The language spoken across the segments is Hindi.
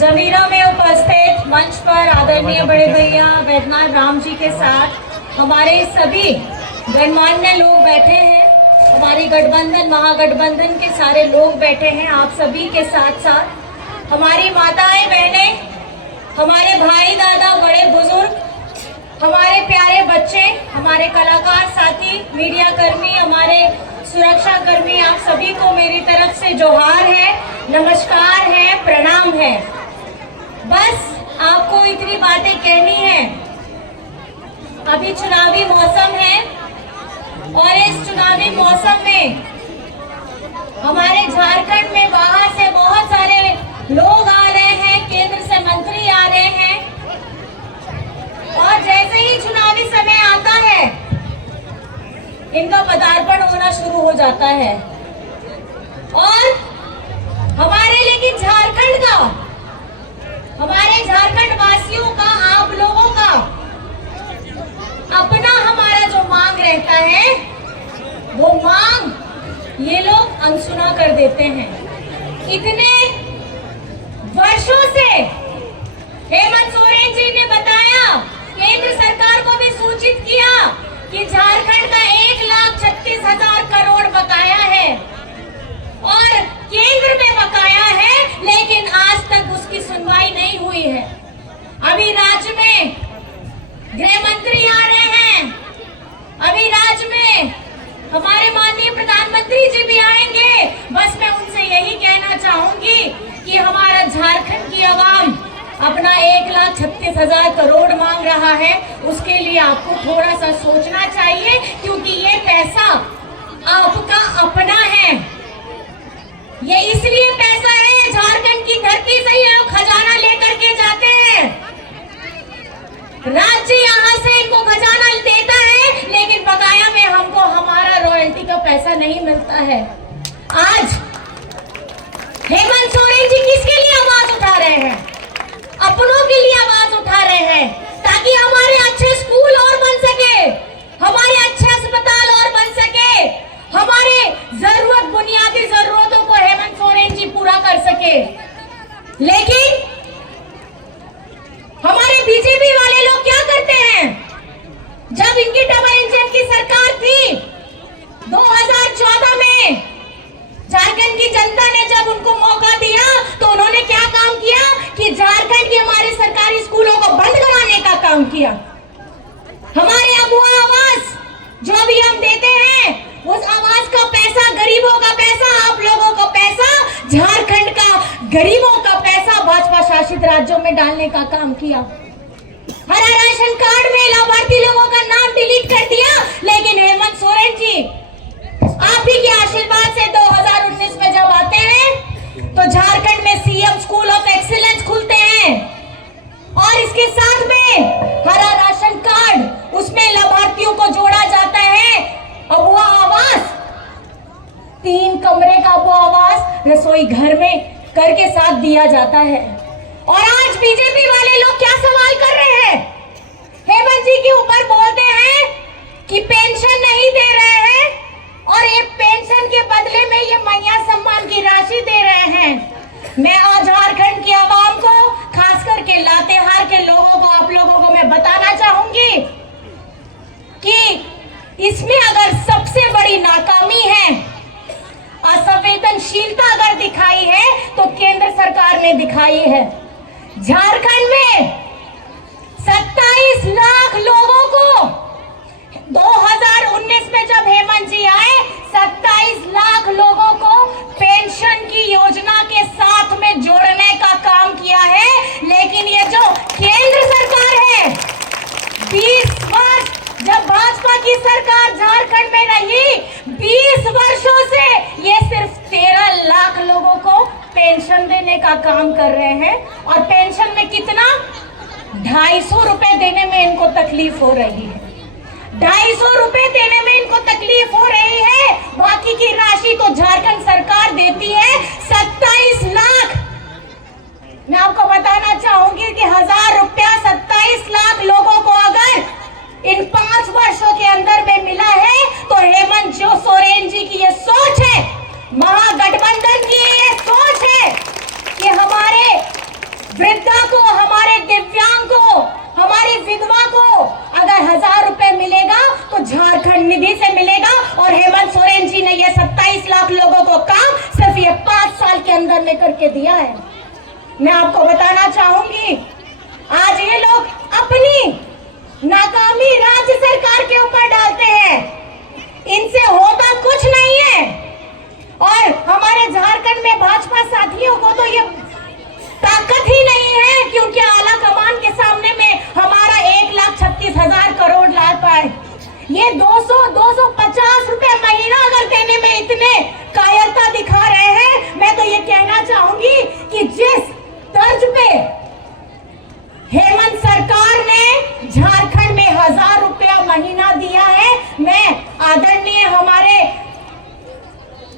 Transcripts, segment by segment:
जमीरा में उपस्थित मंच पर आदरणीय बड़े भैया वैद्यनाथ राम जी के साथ हमारे सभी गणमान्य लोग बैठे हैं। हमारी गठबंधन महागठबंधन के सारे लोग बैठे हैं। आप सभी के साथ साथ हमारी माताएं बहनें, हमारे भाई दादा, बड़े बुजुर्ग, हमारे प्यारे बच्चे, हमारे कलाकार साथी, मीडिया कर्मी, हमारे सुरक्षा कर्मी, आप सभी को मेरी तरफ से जोहार है, नमस्कार है, प्रणाम है। बस आपको इतनी बातें कहनी है। अभी चुनावी मौसम है और इस चुनावी मौसम में हमारे झारखंड में बाहर से बहुत सारे लोग आ रहे हैं, केंद्र से मंत्री आ रहे हैं और जैसे ही चुनावी समय आता है इनका पदार्पण होना शुरू हो जाता है। और हमारे लेकिन झारखंड का, हमारे झारखंड वासियों का, आप लोगों का अपना हमारा जो मांग रहता है वो मांग ये लोग अनसुना कर देते हैं। इतने वर्षों से हेमंत सोरेन जी ने बताया, केंद्र सरकार को भी सूचित किया कि झारखंड का 1,36,000 करोड़ बकाया है और केंद्र में बकाया है, लेकिन आज तक उसकी सुनवाई नहीं हुई है। अभी राज्य में गृह मंत्री आ रहे हैं, अभी राज्य में हमारे माननीय प्रधानमंत्री जी भी आएंगे। बस मैं उनसे यही कहना चाहूंगी कि हमारा झारखंड की आवाम अपना 1,36,000 करोड़ मांग रहा है, उसके लिए आपको थोड़ा सा सोचना चाहिए, क्योंकि ये पैसा आपका अपना है। ये इसलिए पैसा है, झारखंड की धरती से ये लोग खजाना लेकर के जाते हैं। राज्य यहाँ से इनको खजाना देता है, लेकिन बकाया में हमको हमारा रॉयल्टी का पैसा नहीं मिलता है। आज हेमंत सोरेन जी किसके लिए आवाज उठा रहे हैं? अपनों के लिए आवाज उठा रहे हैं, ताकि हमारे अच्छे स्कूल और बन सके, हमारे अच्छे अस्पताल और बन सके, हमारे बुनियादी जरूरतों को हेमंत सोरेन जी पूरा कर सके। लेकिन हमारे बीजेपी वाले लोग क्या करते हैं? जब इनकी डबल इंजन की सरकार थी 2014 में, झारखंड की जनता ने जब उनको मौका दिया तो उन्होंने क्या काम किया कि झारखंड के हमारे सरकारी स्कूलों को बंद कराने का काम किया। हमारे अबुआ आवास जो भी हम देते हैं, उस आवास का पैसा, गरीबों का पैसा, आप लोगों का पैसा, झारखंड का गरीबों का पैसा भाजपा शासित राज्यों में डालने का काम किया। हरा राशन कार्ड में लाभार्थी लोगों का नाम डिलीट कर दिया, लेकिन हेमंत सोरेन जी आप ही के आशीर्वाद से 2019 में जब आते हैं तो झारखंड में सीएम स्कूल ऑफ एक्सीलेंस खुलते हैं और इसके साथ में हरा राशन कार्ड, उसमें लाभार्थियों को जोड़ा जाता है। अबुआ आवास, 3 कमरे का अबुआ आवास रसोई घर में करके साथ दिया जाता है। और आज बीजेपी वाले लोग क्या सवाल कर रहे हैं? हेमंत जी के ऊपर बोलते हैं कि पेंशन नहीं दे रहे हैं और ये पेंशन के बदले में ये मैया सम्मान की राशि दे रहे हैं। मैं आज झारखंड की आवाम को, खास करके लातेहार के लोगों को, आप लोगों को मैं बताना चाहूंगी कि इसमें अगर सबसे बड़ी नाकामी है, असंवेदनशीलता अगर दिखाई है तो केंद्र सरकार ने दिखाई है। झारखंड में 27 लाख लोगों को 2019 में जब हेमंत जी आए, 27 लाख लोगों को पेंशन की योजना के साथ में जोड़ने का काम किया है। लेकिन ये जो केंद्र सरकार है, 20 वर्ष जब भाजपा की सरकार झारखंड में रही, 20 वर्षों से ये सिर्फ 13 लाख लोगों को पेंशन देने का काम कर रहे हैं। और पेंशन में कितना? 250 रुपए देने में इनको तकलीफ हो रही है। 250 रुपए देने में इनको तकलीफ हो रही है। बाकी की राशि तो झारखंड सरकार देती है, 27 लाख। मैं आपको बताना चाहूंगी कि 1000 रुपया 27 लाख लोगों को अगर इन 5 वर्षों के अंदर में मिला है तो हेमंत सोरेन जी की ये सोच है, महागठबंधन की ये सोच है कि हमारे अंदर लेकर के दिया है। मैं आपको बताना चाहूंगी, आज ये लोग अपनी नाकामी राज्य सरकार के ऊपर डालते हैं, इनसे होता कुछ नहीं है। और हमारे झारखंड में भाजपा साथियों को तो ये ताकत ही नहीं है कि उनके आला कमान के सामने में हमारा 1,36,000 करोड़ ला पाए। ये 250 रुपए महीना अगर देने में इतने कायरता दिखा रहे हैं, मैं तो ये कहना चाहूंगी कि जिस तर्ज पे हेमंत सरकार ने झारखंड में 1,000 रुपया महीना दिया है, मैं आदरणीय हमारे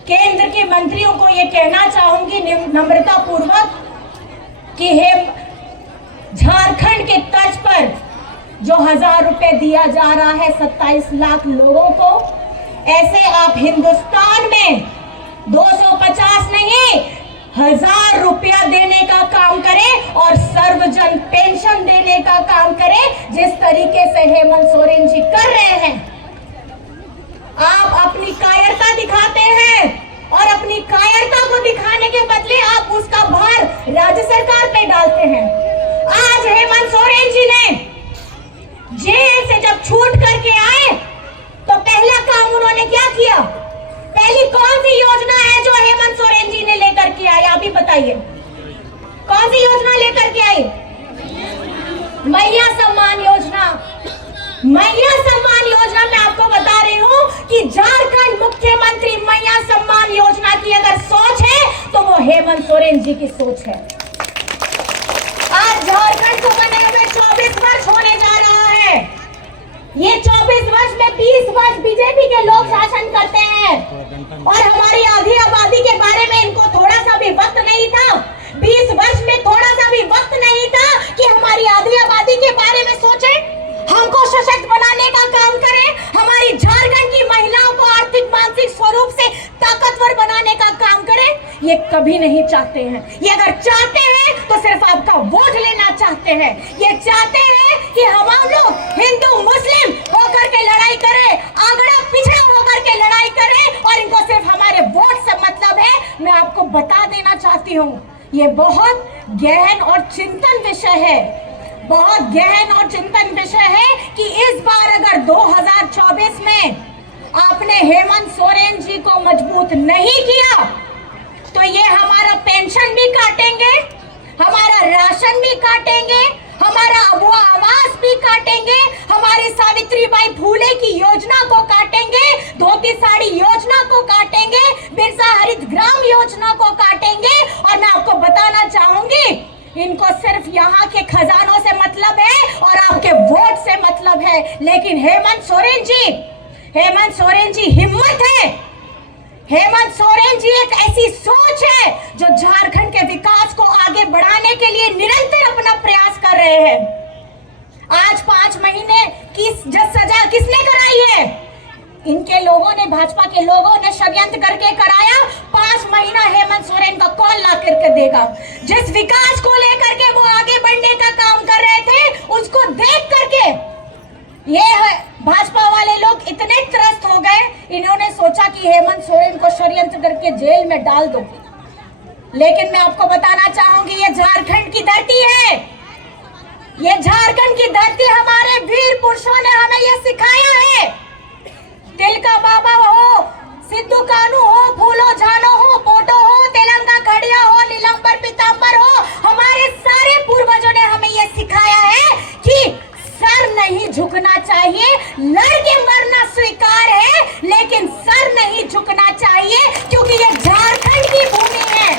केंद्र के मंत्रियों को ये कहना चाहूंगी नम्रता पूर्वक कि झारखंड के तर्ज पर जो 1,000 रुपए दिया जा रहा है 27 लाख लोगों को, ऐसे आप हिंदुस्तान में 250 नहीं 1,000 रुपया देने का काम करें और सर्वजन पेंशन देने का काम करें, जिस तरीके से हेमंत सोरेन जी कर रहे हैं। आप अपनी कायरता दिखाते हैं और अपनी कायरता को दिखाने के बदले आप उसका भार राज्य सरकार पे डालते हैं। आज हेमंत सोरेन जी ने जेल से जब छूट करके आए तो पहला काम उन्होंने क्या किया? पहली कौन सी योजना है जो हेमंत सोरेन जी ने लेकर के आए? आप ही बताइए, कौन सी योजना लेकर के आई? मैया सम्मान योजना। मैया सम्मान योजना में आपको बता रही हूँ कि झारखंड मुख्यमंत्री मैया सम्मान योजना की अगर सोच है तो वो हेमंत सोरेन जी की सोच है। आज झारखंड को बने हुए 24 वर्ष होने जा रहा है। ये 24 वर्ष में 20 वर्ष बीजेपी के लोग शासन करते हैं और हमारी आधी आबादी के बारे में इनको थोड़ा सा भी वक्त नहीं था। 20 वर्ष में थोड़ा सा भी वक्त नहीं था कि हमारी आधी आबादी के बारे में सोचे, हमको सशक्त बनाने का काम करें, हमारी झारखंड की महिलाओं को आर्थिक मानसिक स्वरूप से ताकतवर बनाने का काम करें। ये कभी नहीं चाहते हैं। ये अगर चाहते हैं तो सिर्फ आपका वोट लेना चाहते हैं। ये चाहते हैं कि हम लोग हिंदू मुस्लिम होकर के लड़ाई करें, आगड़ा पिछड़ा होकर के लड़ाई करें और इनको सिर्फ हमारे वोट से मतलब है। मैं आपको बता देना चाहती हूँ, ये बहुत गहन और चिंतन विषय है, बहुत गहन और चिंतन विषय है कि इस बार अगर 2024 में आपने हेमंत सोरेन जी को मजबूत नहीं किया तो ये हमारा पेंशन भी काटेंगे, हमारा राशन भी काटेंगे, हमारा अबुआ आवास भी काटेंगे, हमारी सावित्रीबाई फूले की योजना को काटेंगे, धोती साड़ी योजना को काटेंगे, बिरसा हरित ग्राम योजना को काटेंगे। और मैं आपको बताना चाहूंगी, इनको सिर्फ यहाँ के खजानों से मतलब है और आपके वोट से मतलब है। लेकिन हेमंत सोरेन जी हिम्मत है, हेमंत सोरेन जी एक ऐसी सोच है जो झारखंड के विकास को आगे बढ़ाने के लिए निरंतर अपना प्रयास कर रहे हैं। आज 5 महीने की सजा किसने कराई है? इनके लोगों ने, भाजपा के लोगों ने षड्यंत्र करके कराया। 5 महीना हेमंत सोरेन का कौन ला करके देगा? जिस विकास को लेकर के वो आगे बढ़ने का काम कर रहे थे, उसको देख करके ये भाजपा वाले लोग इतने त्रस्त हो गए, इन्होंने सोचा कि हेमंत सोरेन को षड्यंत्र करके जेल में डाल दो। लेकिन मैं आपको बताना चाहूंगी, ये झारखंड की धरती है, ये झारखंड की धरती, हमारे वीर पुरुषों ने हमें ये सिखाया है। तिलका बाबा हो, सिद्धू कानू हो, फूलो झानो हो, पोटो हो, तेलंगा खड़िया हो, नीलंबर पीतांबर हो, हमारे सारे पूर्वजों ने हमें ये सिखाया है कि सर नहीं झुकना चाहिए, लड़के मरना स्वीकार है लेकिन सर नहीं झुकना चाहिए, क्योंकि ये झारखंड की भूमि है,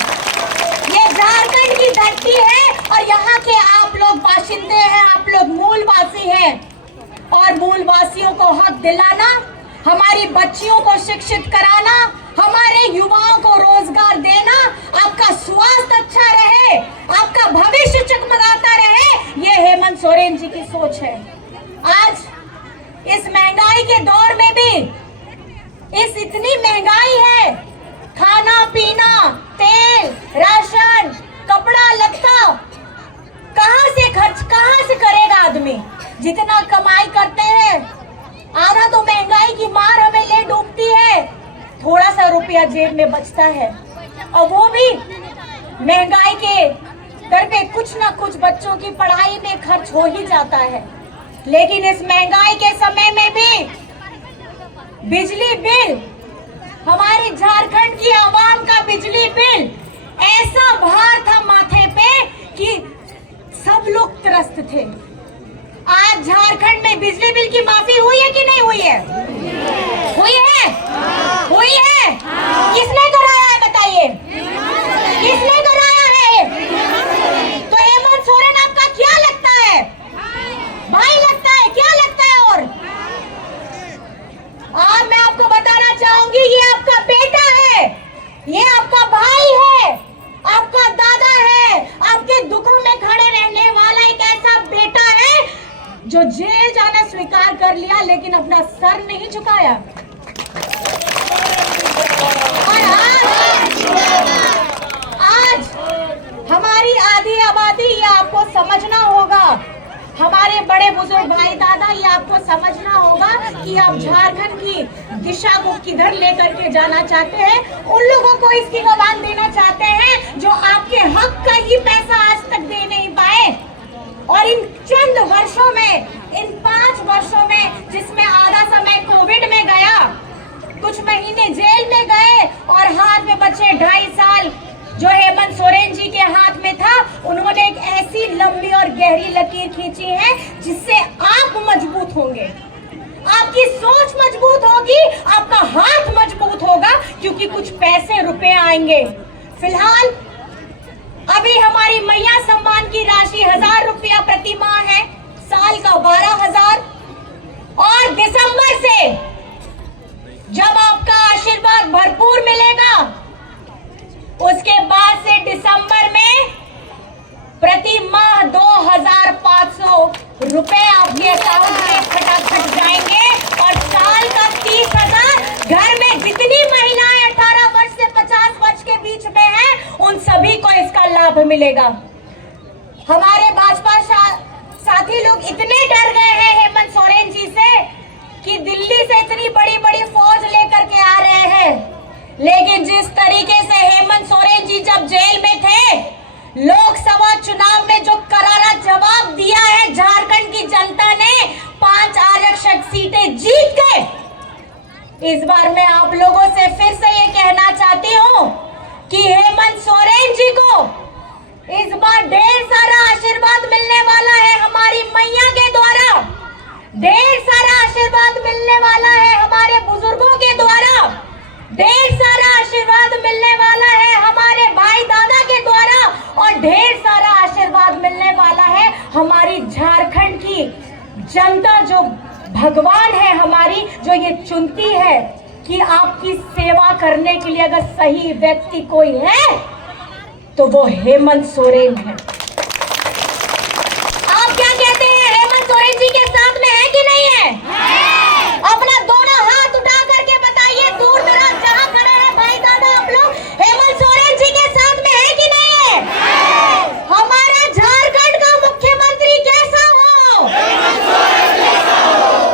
ये झारखंड की धरती है और यहाँ के आप लोग बाशिंदे हैं, आप लोग मूलवासी हैं। और मूलवासियों को हक दिलाना, हमारी बच्चियों को शिक्षित कराना, हमारे युवाओं को रोजगार देना, आपका स्वास्थ्य अच्छा रहे, आपका भविष्य चमकाता रहे, ये हेमंत सोरेन जी की सोच है। आज इस महंगाई के दौर में भी, इस इतनी महंगाई है, खाना पीना, तेल, राशन, कपड़ा लत्ता, कहां से करेगा आदमी? जितना कमाई करते हैं आधा तो महंगाई की मार हमें ले डूबती है, थोड़ा सा रुपया जेब में बचता है और वो भी महंगाई के दर पे कुछ ना कुछ बच्चों की पढ़ाई में खर्च हो ही जाता है, लेकिन इस महंगाई के समय में भी बिजली बिल, हमारे झारखंड की आवाम का बिजली बिल ऐसा भार था माथे पे कि सब लोग त्रस्त थे। आज झारखंड में बिजली बिल की माफी हुई है कि नहीं हुई है? हुई है? हुई है? किसने कराया है बताइए? किसने कराया है? तो हेमंत सोरेन आपका क्या लगता है? भाई लगता है? क्या लगता है? और आज मैं आपको बताना चाहूंगी, ये आपका बेटा है, ये आपका भाई है, आपका दादा है, आपके दुखों में खड़े रहने वाला एक ऐसा बेटा है जो जेल जाना स्वीकार कर लिया लेकिन अपना सर नहीं झुकाया। और आज हमारी आधी आबादी, ये आपको समझना होगा, हमारे बड़े बुजुर्ग भाई दादा, ये आपको समझना होगा कि आप झारखंड की दिशा को किधर लेकर के जाना चाहते हैं। उन लोगों को इसकी गवाह देना चाहते हैं जो आपके हक का ही पैसा आज तक दे नहीं पाए। और इन चंद वर्षों में, इन 5 वर्षों में, जिसमें आधा समय कोविड में गया, कुछ महीने जेल में गए और हाथ में बचे 2.5 साल जो हेमंत सोरेन जी के हाथ में था, उन्होंने एक ऐसी लंबी और गहरी लकीर खींची है जिससे आप मजबूत होंगे, आपकी सोच मजबूत होगी, आपका हाथ मजबूत होगा, क्योंकि कुछ पैसे रुपए आएंगे। फिलहाल अभी हमारी मैया सम्मान की राशि 1000 रुपया प्रति माह है, साल का 12,000। और दिसंबर से जब आपका आशीर्वाद भरपूर मिलेगा, उसके बाद से दिसंबर में प्रति माह 2500 रुपए आपके अकाउंट में फटाफट जाएंगे और साल का 30,000। घर में जितनी महिलाएं 18 वर्ष से 50 वर्ष के बीच में हैं, उन सभी को इसका लाभ मिलेगा। हमारे भाजपा साथी लोग इतने डर गए हैं हेमंत सोरेन जी से कि दिल्ली से इतनी बड़ी बड़ी फौज लेकर के आ रहे हैं, लेकिन जिस तरीके से हेमंत सोरेन जी जब जेल में थे, लोकसभा चुनाव में जो करारा जवाब दिया है झारखंड की जनता ने 5 आरक्षक सीटें जीत के, इस बार मैं आप लोगों से फिर से ये कहना चाहती हूँ कि हेमंत सोरेन जी को इस बार ढेर सारा आशीर्वाद मिलने वाला है हमारी मैया के द्वारा, ढेर सारा आशीर्वाद मिलने वाला है हमारे बुजुर्गों के द्वारा, ढेर सारा आशीर्वाद मिलने वाला है हमारे भाई दादा के द्वारा, और ढेर सारा आशीर्वाद मिलने वाला है हमारी झारखंड की जनता, जो भगवान है हमारी, जो ये चुनती है कि आपकी सेवा करने के लिए अगर सही व्यक्ति कोई है तो वो हेमंत सोरेन है। आप क्या कहते हैं, हेमंत सोरेन जी के साथ में है कि नहीं है? अपना दोनों हाथ उठा करके बताइए, दूर दराज जहां खड़े हैं भाई दादा आप लोग, हेमंत सोरेन जी के साथ में है कि नहीं है? हमारा झारखंड का मुख्यमंत्री कैसा हो?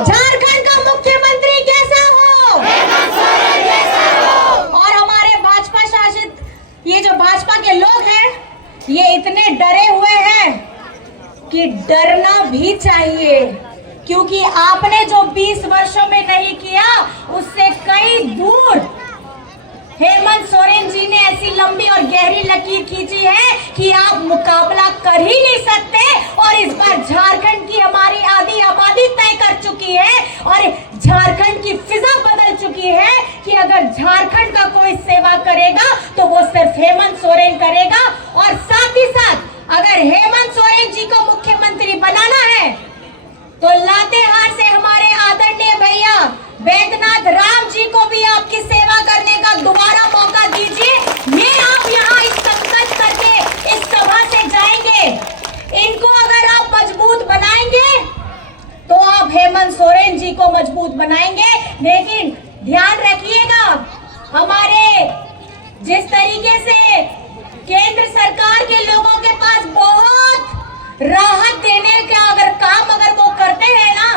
झारखंड का मुख्यमंत्री कैसा हो? और हमारे भाजपा शासित ये जो भाजपा के लोग हैं, ये इतने डरे हुए हैं कि डरना भी चाहिए, क्योंकि आपने जो 20 वर्षों में नहीं किया उससे कई दूर हेमंत सोरेन जी ने ऐसी लंबी और गहरी लकीर खींची है कि आप मुकाबला कर ही नहीं सकते। और इस बार झारखंड की हमारी आधी आबादी तय कर चुकी है और झारखंड की फिजा बदल चुकी है कि अगर झारखंड का कोई सेवा करेगा तो वो सिर्फ हेमंत सोरेन करेगा। और साथ ही साथ अगर हेमंत सोरेन जी को मुख्यमंत्री बनाना है तो लातेहार से हमारे आदरणीय भैया बैद्यनाथ राम जी को भी आपकी सेवा करने का दोबारा मौका दीजिए। ये आप यहाँ इस संकल्प करके इस सभा से जाएंगे, इनको अगर आप मजबूत बनाएंगे तो आप हेमंत सोरेन जी को मजबूत बनाएंगे। लेकिन ध्यान रखिएगा, हमारे जिस तरीके से केंद्र सरकार के लोगों के पास बहुत राहत देने का अगर काम अगर वो करते हैं ना,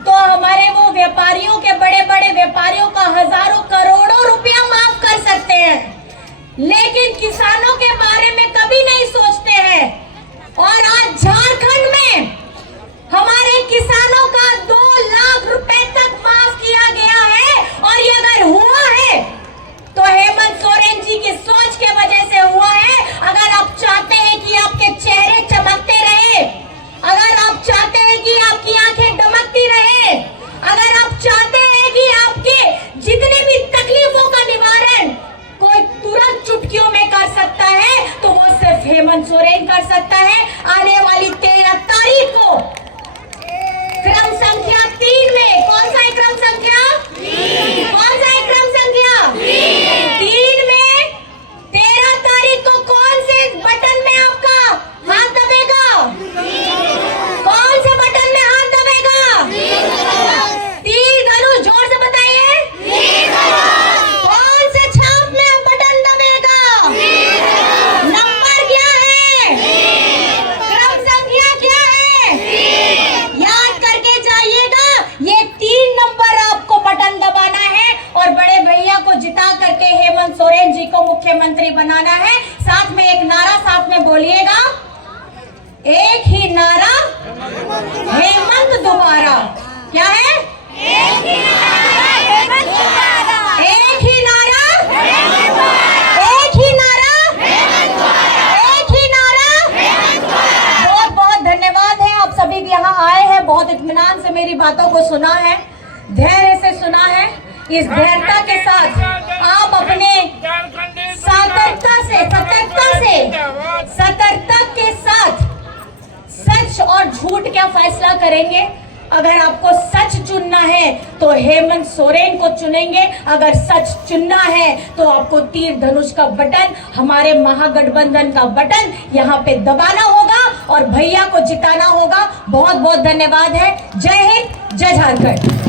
तो हमारे वो व्यापारियों के, बड़े बड़े व्यापारियों का हजारों करोड़ों रुपया माफ कर सकते हैं, लेकिन किसानों के बारे में सकता है आने वाली 13 तारीख को क्रम संख्या 3 में। कौन सा है क्रम संख्या? कौन सा है क्रम संख्या? 3 में 13 तारीख को कौन से बटन में आपका हाथ दबेगा? कौन से बटन में हाथ दबेगा? तीर धनुष, जोर से बताइए। कौन से छाप में बटन दबेगा? नंबर क्या है? क्रम संख्या क्या है? याद करके जाइएगा, ये 3 नंबर आपको बटन दबाना है और बड़े भैया को जिता करके हेमंत सोरेन जी को मुख्यमंत्री बनाना है। साथ में एक नारा साथ में बोलिएगा, एक ही नारा हेमंत दोबारा। क्या है? एक ही नारा हेमंत दोबारा। एक ही नारा हेमंत दोबारा। एक ही नारा हेमंत दोबारा। एक ही नारा हेमंत दोबारा। बहुत बहुत धन्यवाद है, आप सभी यहाँ आए हैं, बहुत इत्मीनान से मेरी बातों को सुना है, धैर्य से सुना है। इस धैर्यता के साथ आप अपने सतर्कता के साथ सच और झूठ क्या फैसला करेंगे। अगर आपको सच चुनना है तो हेमंत सोरेन को चुनेंगे, अगर सच चुनना है तो आपको तीर धनुष का बटन, हमारे महागठबंधन का बटन यहाँ पे दबाना होगा और भैया को जिताना होगा। बहुत बहुत धन्यवाद है। जय हिंद, जय झारखंड।